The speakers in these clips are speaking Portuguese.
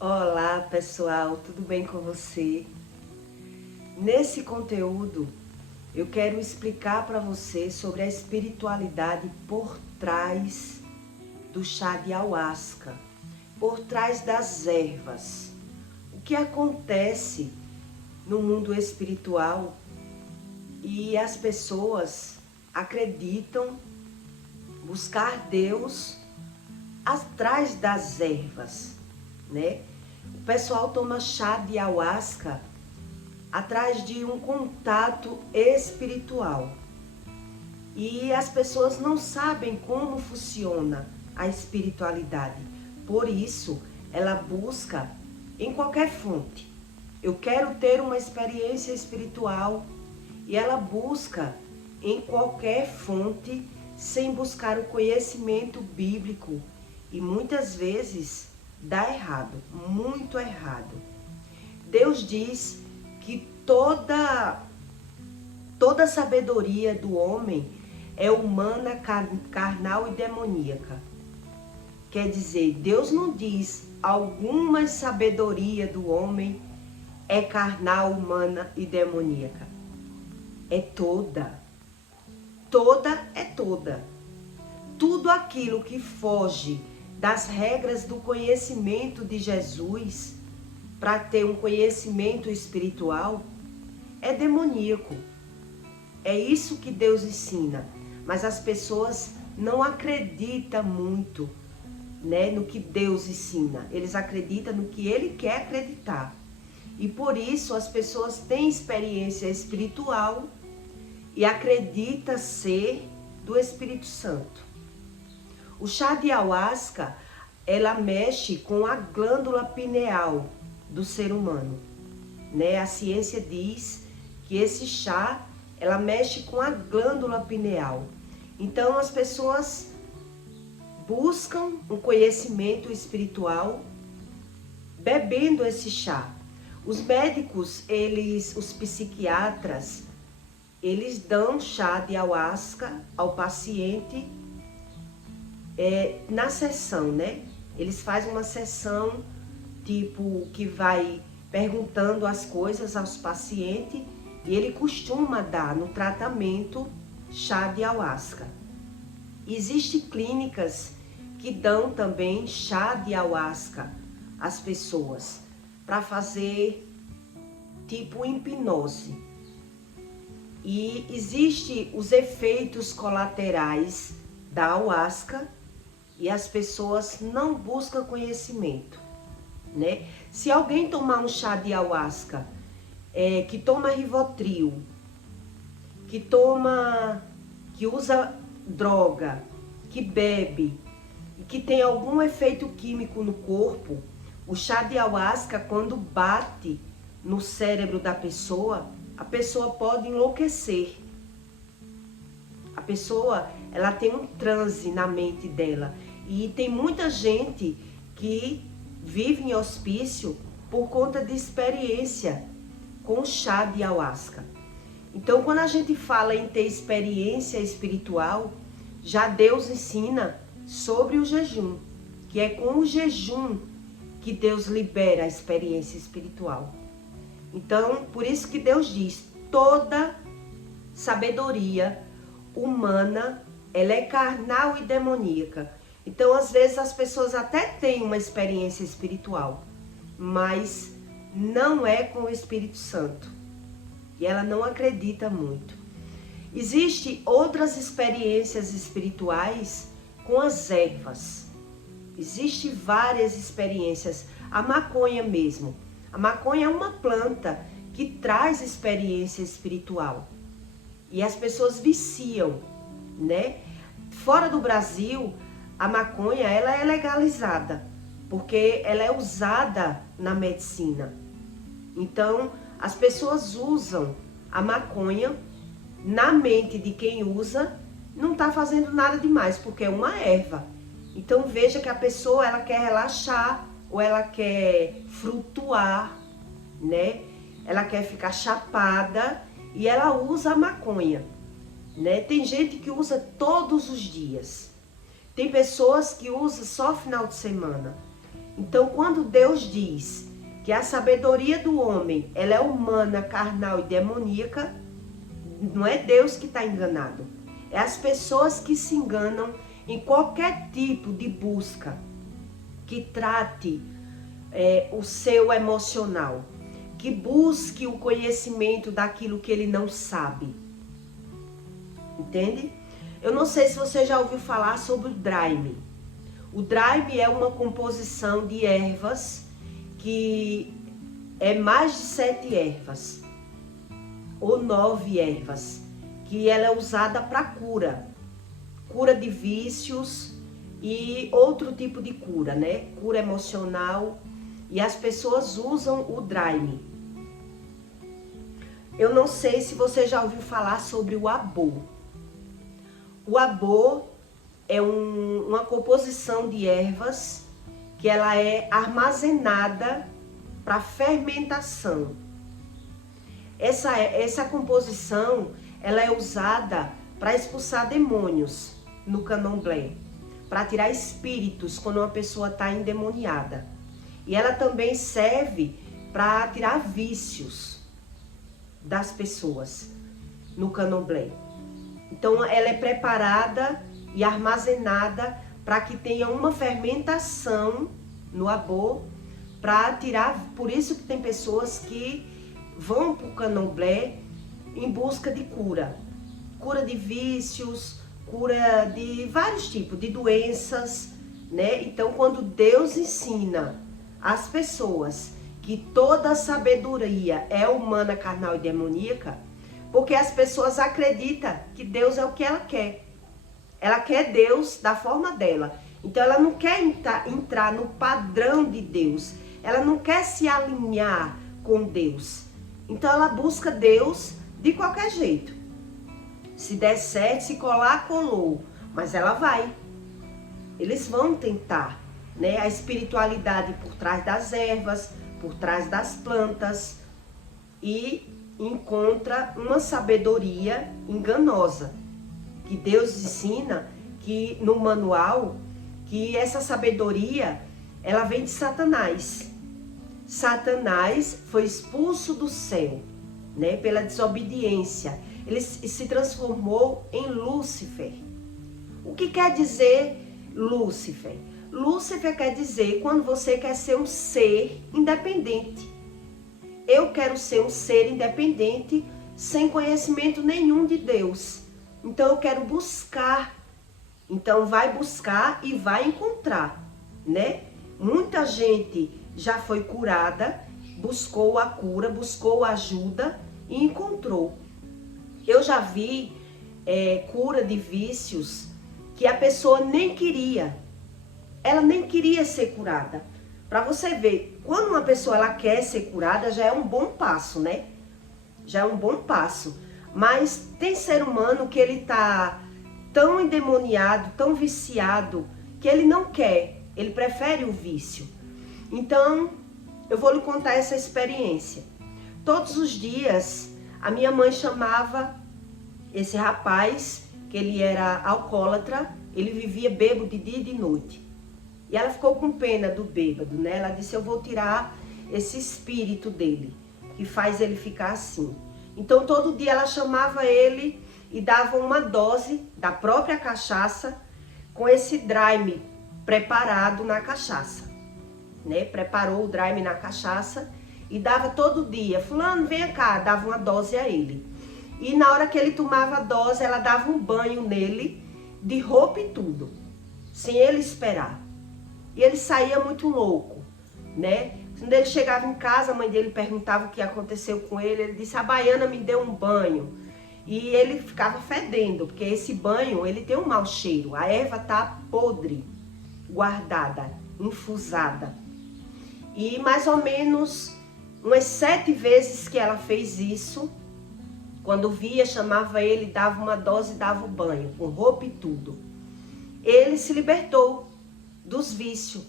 Olá pessoal, tudo bem com você? Nesse conteúdo eu quero explicar para você sobre a espiritualidade por trás do chá de ayahuasca, por trás das ervas. O que acontece no mundo espiritual e as pessoas acreditam buscar Deus atrás das ervas, né? O pessoal toma chá de ayahuasca atrás de um contato espiritual. E as pessoas não sabem como funciona a espiritualidade. Por isso, ela busca em qualquer fonte. Eu quero ter uma experiência espiritual e ela busca em qualquer fonte sem buscar o conhecimento bíblico. E muitas vezes dá errado, muito errado. Deus diz que toda sabedoria do homem é humana, carnal e demoníaca. Quer dizer, Deus não diz alguma sabedoria do homem é carnal, humana e demoníaca. É toda. Toda é toda. Tudo aquilo que foge das regras do conhecimento de Jesus para ter um conhecimento espiritual é demoníaco. É isso que Deus ensina, mas as pessoas não acreditam muito, né, no que Deus ensina. Eles acreditam no que Ele quer acreditar. E por isso as pessoas têm experiência espiritual e acreditam ser do Espírito Santo. O chá de ayahuasca, ela mexe com a glândula pineal do ser humano, né? A ciência diz que esse chá, ela mexe com a glândula pineal. Então as pessoas buscam um conhecimento espiritual bebendo esse chá. Os médicos, os psiquiatras, eles dão chá de ayahuasca ao paciente na sessão, né? Eles fazem uma sessão tipo que vai perguntando as coisas aos pacientes e ele costuma dar no tratamento chá de ayahuasca. Existem clínicas que dão também chá de ayahuasca às pessoas para fazer tipo hipnose. E existem os efeitos colaterais da ayahuasca e as pessoas não buscam conhecimento, né? Se alguém tomar um chá de ayahuasca, que toma Rivotril, que usa droga, que bebe e que tem algum efeito químico no corpo, o chá de ayahuasca, quando bate no cérebro da pessoa, a pessoa pode enlouquecer. A pessoa, ela tem um transe na mente dela. E tem muita gente que vive em hospício por conta de experiência com chá de ayahuasca. Então, quando a gente fala em ter experiência espiritual, já Deus ensina sobre o jejum, que é com o jejum que Deus libera a experiência espiritual. Então, por isso que Deus diz, toda sabedoria humana, ela é carnal e demoníaca. Então, às vezes, as pessoas até têm uma experiência espiritual, mas não é com o Espírito Santo. E ela não acredita muito. Existem outras experiências espirituais com as ervas. Existem várias experiências. A maconha mesmo. A maconha é uma planta que traz experiência espiritual. E as pessoas viciam, né? Fora do Brasil, a maconha, ela é legalizada, porque ela é usada na medicina. Então, as pessoas usam a maconha, na mente de quem usa, não está fazendo nada demais, porque é uma erva. Então, veja que a pessoa, ela quer relaxar, ou ela quer flutuar, né? Ela quer ficar chapada, e ela usa a maconha, né? Tem gente que usa todos os dias. Tem pessoas que usam só final de semana. Então, quando Deus diz que a sabedoria do homem, ela é humana, carnal e demoníaca, não é Deus que está enganado. É as pessoas que se enganam em qualquer tipo de busca que trate o seu emocional, que busque o conhecimento daquilo que ele não sabe. Entende? Eu não sei se você já ouviu falar sobre o Daime. O Daime é uma composição de ervas que é mais de 7 ervas ou 9 ervas, que ela é usada para cura de vícios e outro tipo de cura, né? Cura emocional, e as pessoas usam o Daime. Eu não sei se você já ouviu falar sobre o Abô. O Abô é uma composição de ervas que ela é armazenada para fermentação. Essa composição, ela é usada para expulsar demônios no candomblé, para tirar espíritos quando uma pessoa está endemoniada. E ela também serve para tirar vícios das pessoas no candomblé. Então ela é preparada e armazenada para que tenha uma fermentação no abô para tirar. Por isso que tem pessoas que vão para o candomblé em busca de cura de vícios, cura de vários tipos de doenças, né? Então, quando Deus ensina as pessoas que toda sabedoria é humana, carnal e demoníaca, porque as pessoas acreditam que Deus é o que ela quer. Ela quer Deus da forma dela. Então ela não quer entrar no padrão de Deus. Ela não quer se alinhar com Deus. Então ela busca Deus de qualquer jeito. Se der certo, se colar, colou. Mas ela vai. Eles vão tentar, né? A espiritualidade por trás das ervas, por trás das plantas. E encontra uma sabedoria enganosa. Que Deus ensina que no manual, que essa sabedoria, ela vem de Satanás. Satanás foi expulso do céu, né, pela desobediência. Ele se transformou em Lúcifer. O que quer dizer Lúcifer? Lúcifer quer dizer quando você quer ser um ser independente. Eu quero ser um ser independente, sem conhecimento nenhum de Deus. Então eu quero buscar. Então vai buscar e vai encontrar, né? Muita gente já foi curada, buscou a cura, buscou ajuda e encontrou. Eu já vi cura de vícios que a pessoa nem queria. Ela nem queria ser curada. Para você ver, quando uma pessoa ela quer ser curada, já é um bom passo, né? Já é um bom passo. Mas tem ser humano que ele tá tão endemoniado, tão viciado, que ele não quer, ele prefere o vício. Então, eu vou lhe contar essa experiência. Todos os dias, a minha mãe chamava esse rapaz, que ele era alcoólatra, ele vivia bêbado de dia e de noite. E ela ficou com pena do bêbado, né? Ela disse, eu vou tirar esse espírito dele, que faz ele ficar assim. Então, todo dia ela chamava ele e dava uma dose da própria cachaça com esse Daime preparado na cachaça, né? Preparou o Daime na cachaça e dava todo dia. Fulano, vem cá, dava uma dose a ele. E na hora que ele tomava a dose, ela dava um banho nele, de roupa e tudo, sem ele esperar. E ele saía muito louco, né? Quando ele chegava em casa, a mãe dele perguntava o que aconteceu com ele. Ele disse, a baiana me deu um banho. E ele ficava fedendo, porque esse banho, ele tem um mau cheiro. A erva tá podre, guardada, infusada. E mais ou menos umas 7 vezes que ela fez isso, quando via, chamava ele, dava uma dose e dava o banho, com roupa e tudo. Ele se libertou dos vícios.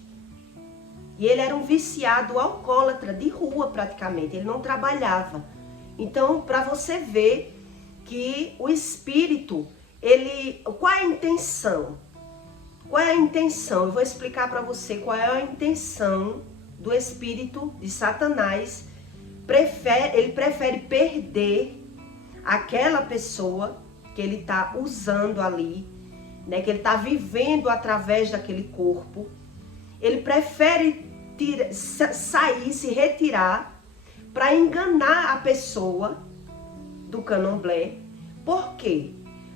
E ele era um viciado alcoólatra de rua praticamente, ele não trabalhava. Então, para você ver que o espírito, qual é a intenção? Qual é a intenção? Eu vou explicar para você qual é a intenção do espírito de Satanás. Ele prefere perder aquela pessoa que ele está usando ali, né, que ele está vivendo através daquele corpo. Ele prefere sair, se retirar, para enganar a pessoa do candomblé. Por quê?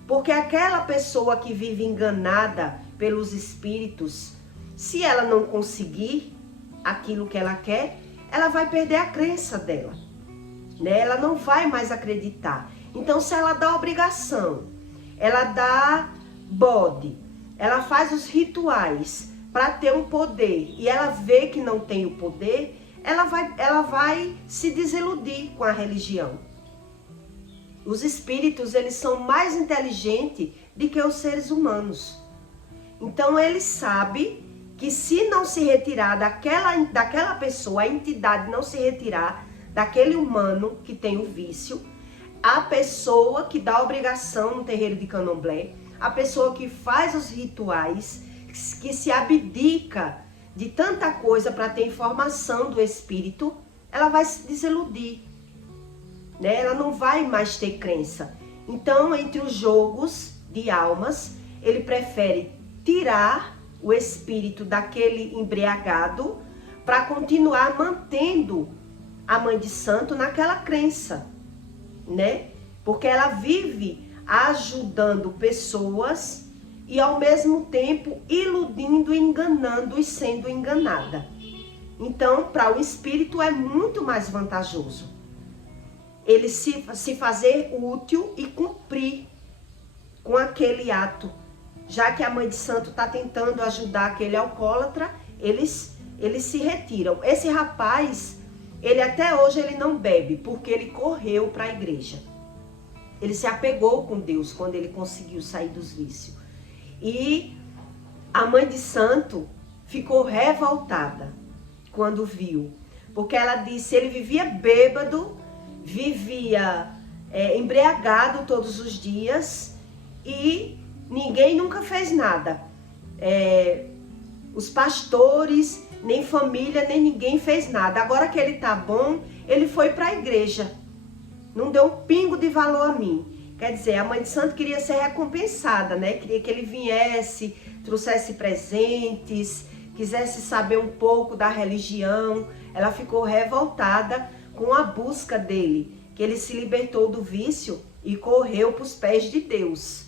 Porque aquela pessoa que vive enganada pelos espíritos, se ela não conseguir aquilo que ela quer, ela vai perder a crença dela, né? Ela não vai mais acreditar. Então, se ela dá obrigação, ela dá bode, ela faz os rituais para ter um poder e ela vê que não tem o poder, ela vai se desiludir com a religião. Os espíritos, eles são mais inteligentes do que os seres humanos. Então, ele sabe que se não se retirar daquela pessoa, a entidade não se retirar daquele humano que tem o vício, a pessoa que dá obrigação no terreiro de candomblé, a pessoa que faz os rituais, que se abdica de tanta coisa para ter informação do espírito, ela vai se desiludir, né? Ela não vai mais ter crença. Então, entre os jogos de almas, ele prefere tirar o espírito daquele embriagado para continuar mantendo a mãe de santo naquela crença, né? Porque ela vive ajudando pessoas e ao mesmo tempo iludindo, enganando e sendo enganada. Então, para o espírito é muito mais vantajoso ele se fazer útil e cumprir com aquele ato. Já que a mãe de santo está tentando ajudar aquele alcoólatra, eles se retiram. Esse rapaz, ele até hoje ele não bebe, porque ele correu para a igreja. Ele se apegou com Deus quando ele conseguiu sair dos vícios. E a mãe de santo ficou revoltada quando viu. Porque ela disse, ele vivia bêbado, vivia embriagado todos os dias e ninguém nunca fez nada. Os pastores, nem família, nem ninguém fez nada. Agora que ele tá bom, ele foi para a igreja. Não deu um pingo de valor a mim. Quer dizer, a mãe de santo queria ser recompensada, né? Queria que ele viesse, trouxesse presentes, quisesse saber um pouco da religião. Ela ficou revoltada com a busca dele, que ele se libertou do vício e correu para os pés de Deus,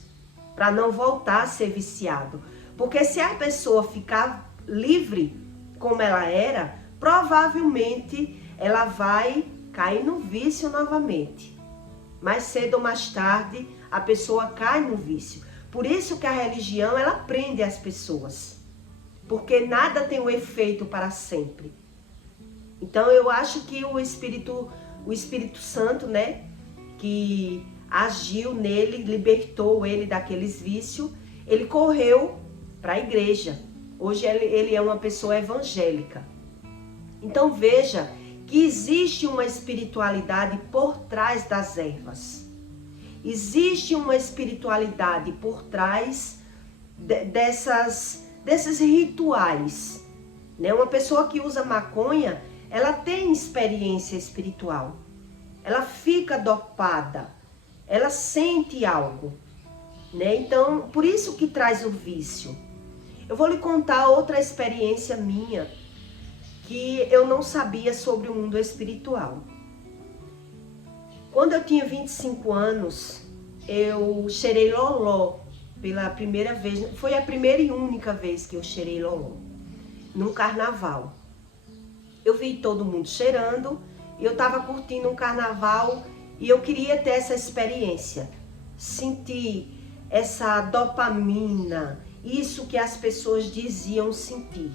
para não voltar a ser viciado. Porque se a pessoa ficar livre como ela era, provavelmente ela vai cair no vício novamente. Mais cedo ou mais tarde, a pessoa cai no vício. Por isso que a religião, ela prende as pessoas. Porque nada tem um efeito para sempre. Então eu acho que o Espírito Santo, né, que agiu nele, libertou ele daqueles vícios, ele correu para a igreja. Hoje ele é uma pessoa evangélica. Então veja que existe uma espiritualidade por trás das ervas. Existe uma espiritualidade por trás desses rituais, né? Uma pessoa que usa maconha, ela tem experiência espiritual. Ela fica dopada. Ela sente algo, né? Então, por isso que traz o vício. Eu vou lhe contar outra experiência minha que eu não sabia sobre o mundo espiritual. Quando eu tinha 25 anos, eu cheirei loló pela primeira vez. Foi a primeira e única vez que eu cheirei loló, num carnaval. Eu vi todo mundo cheirando e eu estava curtindo um carnaval e eu queria ter essa experiência. Sentir essa dopamina, isso que as pessoas diziam sentir.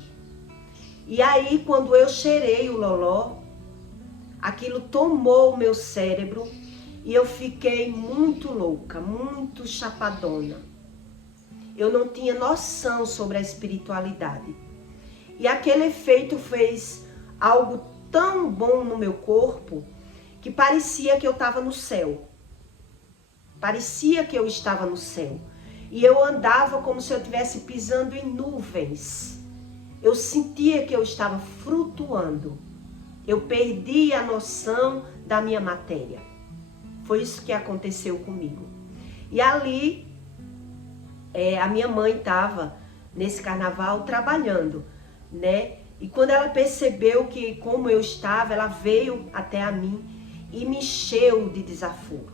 E aí, quando eu cheirei o loló, aquilo tomou o meu cérebro e eu fiquei muito louca, muito chapadona. Eu não tinha noção sobre a espiritualidade. E aquele efeito fez algo tão bom no meu corpo que parecia que eu estava no céu. Parecia que eu estava no céu. E eu andava como se eu estivesse pisando em nuvens. Eu sentia que eu estava flutuando. Eu perdi a noção da minha matéria. Foi isso que aconteceu comigo. E ali, a minha mãe estava nesse carnaval trabalhando, né? E quando ela percebeu que como eu estava, ela veio até a mim e me encheu de desaforo.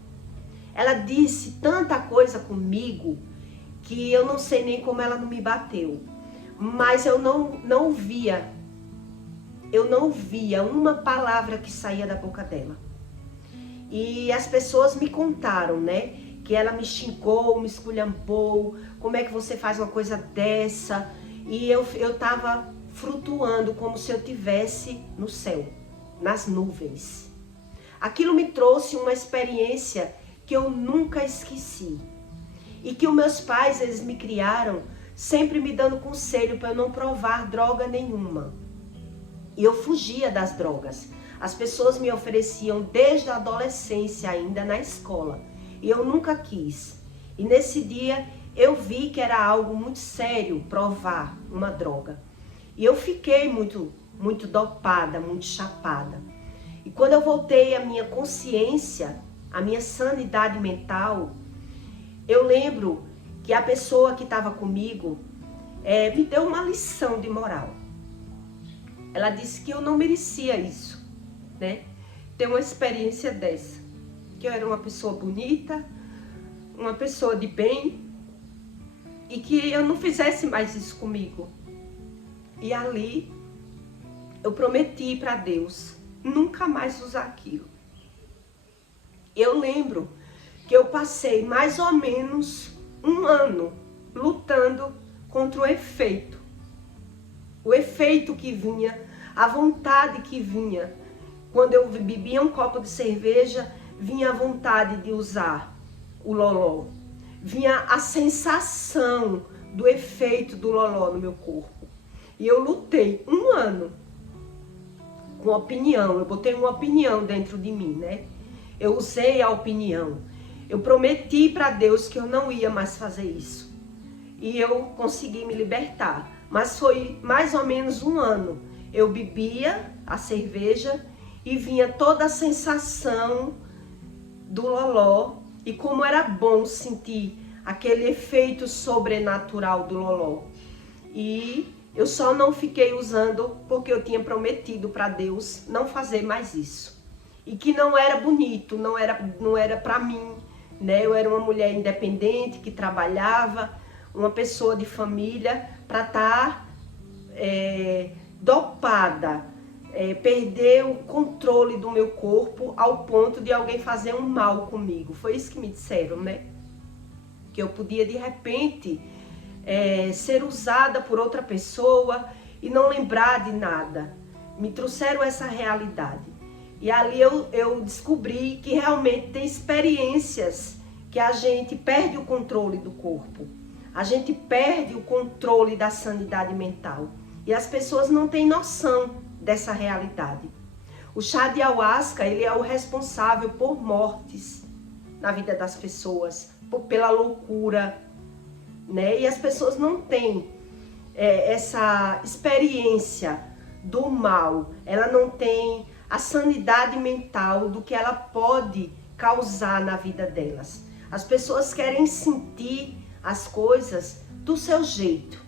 Ela disse tanta coisa comigo que eu não sei nem como ela não me bateu. Mas eu não via uma palavra que saía da boca dela. E as pessoas me contaram, né, que ela me xingou, me esculhambou, como é que você faz uma coisa dessa? E eu tava flutuando como se eu tivesse no céu, nas nuvens. Aquilo me trouxe uma experiência que eu nunca esqueci. E que os meus pais, eles me criaram sempre me dando conselho para eu não provar droga nenhuma. E eu fugia das drogas. As pessoas me ofereciam desde a adolescência ainda na escola. E eu nunca quis. E nesse dia eu vi que era algo muito sério provar uma droga. E eu fiquei muito dopada, muito chapada. E quando eu voltei à minha consciência, à minha sanidade mental, eu lembro que a pessoa que estava comigo me deu uma lição de moral. Ela disse que eu não merecia isso, né? Ter uma experiência dessa. Que eu era uma pessoa bonita, uma pessoa de bem, e que eu não fizesse mais isso comigo. E ali eu prometi para Deus nunca mais usar aquilo. Eu lembro que eu passei mais ou menos um ano lutando contra o efeito. O efeito que vinha, a vontade que vinha. Quando eu bebia um copo de cerveja, vinha a vontade de usar o loló. Vinha a sensação do efeito do loló no meu corpo. E eu lutei um ano com opinião. Eu botei uma opinião dentro de mim, né? Eu usei a opinião. Eu prometi para Deus que eu não ia mais fazer isso. E eu consegui me libertar. Mas foi mais ou menos um ano. Eu bebia a cerveja e vinha toda a sensação do loló. E como era bom sentir aquele efeito sobrenatural do loló. E eu só não fiquei usando porque eu tinha prometido para Deus não fazer mais isso. E que não era bonito, não era para mim. Né? Eu era uma mulher independente que trabalhava, uma pessoa de família, para estar dopada, perder o controle do meu corpo ao ponto de alguém fazer um mal comigo. Foi isso que me disseram, né? Que eu podia de repente ser usada por outra pessoa e não lembrar de nada. Me trouxeram essa realidade. E ali eu descobri que realmente tem experiências que a gente perde o controle do corpo. A gente perde o controle da sanidade mental. E as pessoas não têm noção dessa realidade. O chá de ayahuasca, ele é o responsável por mortes na vida das pessoas, pela loucura, né? E as pessoas não têm essa experiência do mal. Ela não tem a sanidade mental do que ela pode causar na vida delas. As pessoas querem sentir as coisas do seu jeito.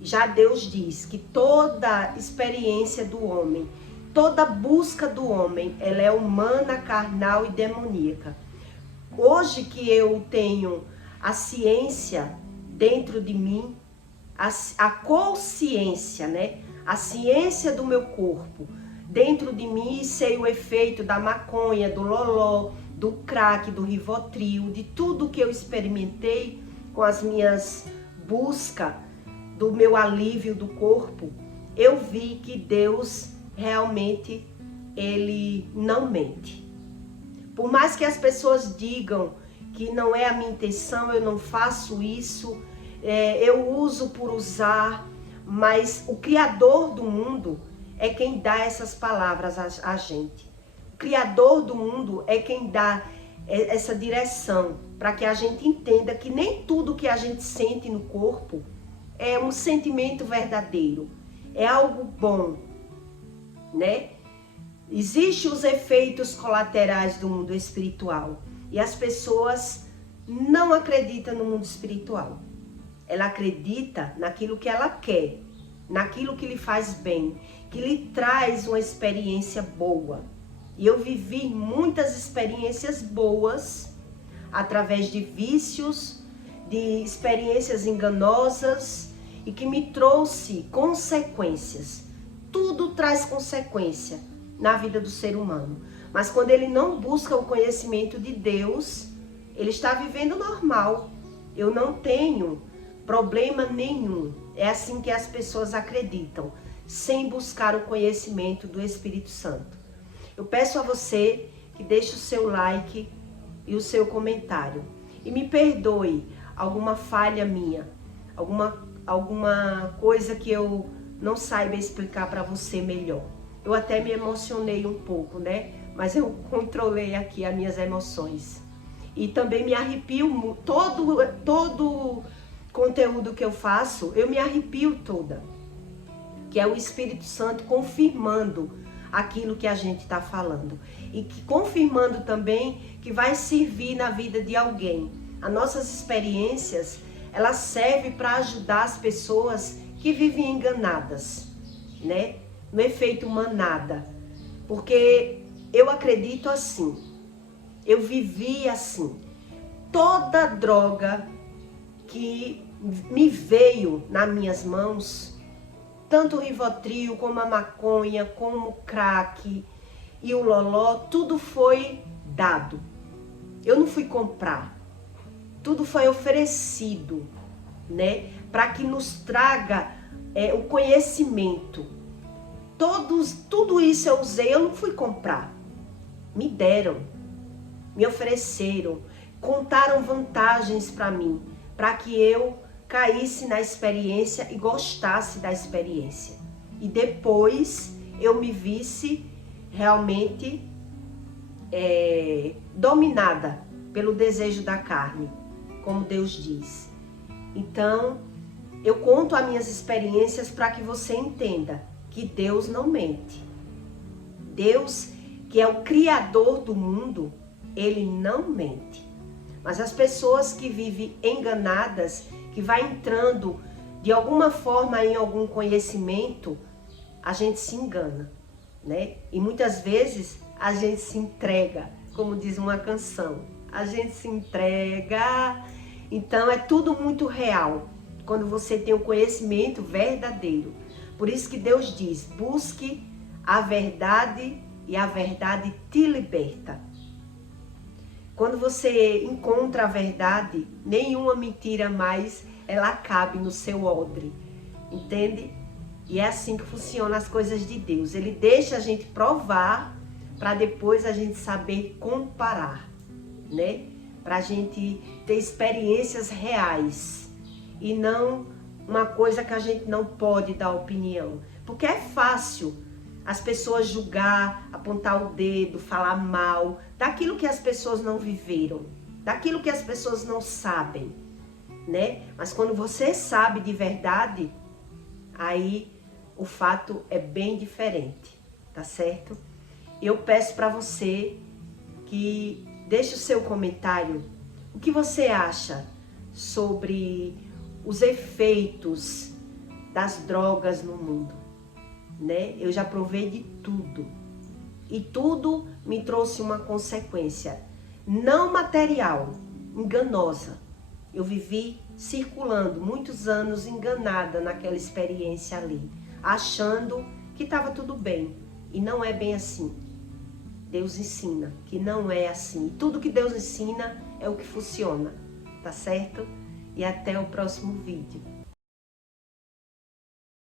Já Deus diz que toda experiência do homem, toda busca do homem, ela é humana, carnal e demoníaca. Hoje que eu tenho a ciência dentro de mim, a consciência, né? A ciência do meu corpo, dentro de mim, sei o efeito da maconha, do loló, do crack, do rivotril, de tudo que eu experimentei com as minhas buscas do meu alívio do corpo. Eu vi que Deus realmente, ele não mente. Por mais que as pessoas digam que não é a minha intenção, eu não faço isso, eu uso por usar, mas o Criador do mundo é quem dá essas palavras a gente. O Criador do mundo é quem dá essa direção, para que a gente entenda que nem tudo que a gente sente no corpo é um sentimento verdadeiro, é algo bom, né? Existem os efeitos colaterais do mundo espiritual e as pessoas não acreditam no mundo espiritual. Ela acredita naquilo que ela quer, naquilo que lhe faz bem, que lhe traz uma experiência boa. E eu vivi muitas experiências boas através de vícios, de experiências enganosas e que me trouxe consequências. Tudo traz consequência na vida do ser humano. Mas quando ele não busca o conhecimento de Deus, ele está vivendo normal. Eu não tenho problema nenhum. É assim que as pessoas acreditam, sem buscar o conhecimento do Espírito Santo. Eu peço a você que deixe o seu like e o seu comentário. E me perdoe alguma falha minha, alguma coisa que eu não saiba explicar para você melhor. Eu até me emocionei um pouco, né? Mas eu controlei aqui as minhas emoções. E também me arrepio, todo conteúdo que eu faço, eu me arrepio toda. Que é o Espírito Santo confirmando aquilo que a gente está falando. E que confirmando também que vai servir na vida de alguém. As nossas experiências, elas servem para ajudar as pessoas que vivem enganadas, né? No efeito manada. Porque eu acredito assim, eu vivi assim. Toda droga que me veio nas minhas mãos, tanto o Rivotril, como a maconha, como o crack e o loló, tudo foi dado. Eu não fui comprar. Tudo foi oferecido, né? Para que nos traga o conhecimento. Tudo isso eu usei, eu não fui comprar. Me deram, me ofereceram, contaram vantagens para mim, para que eu caísse na experiência e gostasse da experiência. E depois eu me visse realmente dominada pelo desejo da carne, como Deus diz. Então, eu conto as minhas experiências para que você entenda que Deus não mente. Deus, que é o Criador do mundo, Ele não mente. Mas as pessoas que vivem enganadas, que vai entrando de alguma forma em algum conhecimento, a gente se engana, né? E muitas vezes a gente se entrega, como diz uma canção. A gente se entrega. Então é tudo muito real, quando você tem o conhecimento verdadeiro. Por isso que Deus diz, busque a verdade e a verdade te liberta. Quando você encontra a verdade, nenhuma mentira mais ela cabe no seu odre, entende? E é assim que funcionam as coisas de Deus. Ele deixa a gente provar para depois a gente saber comparar, né? Para a gente ter experiências reais e não uma coisa que a gente não pode dar opinião. Porque é fácil as pessoas julgar, apontar o dedo, falar mal daquilo que as pessoas não viveram, daquilo que as pessoas não sabem, né? Mas quando você sabe de verdade, aí o fato é bem diferente, tá certo? Eu peço para você que deixe o seu comentário. O que você acha sobre os efeitos das drogas no mundo, né? Eu já provei de tudo. E tudo me trouxe uma consequência não material, enganosa. Eu vivi circulando muitos anos enganada naquela experiência ali, achando que estava tudo bem. E não é bem assim. Deus ensina que não é assim. E tudo que Deus ensina é o que funciona, tá certo? E até o próximo vídeo.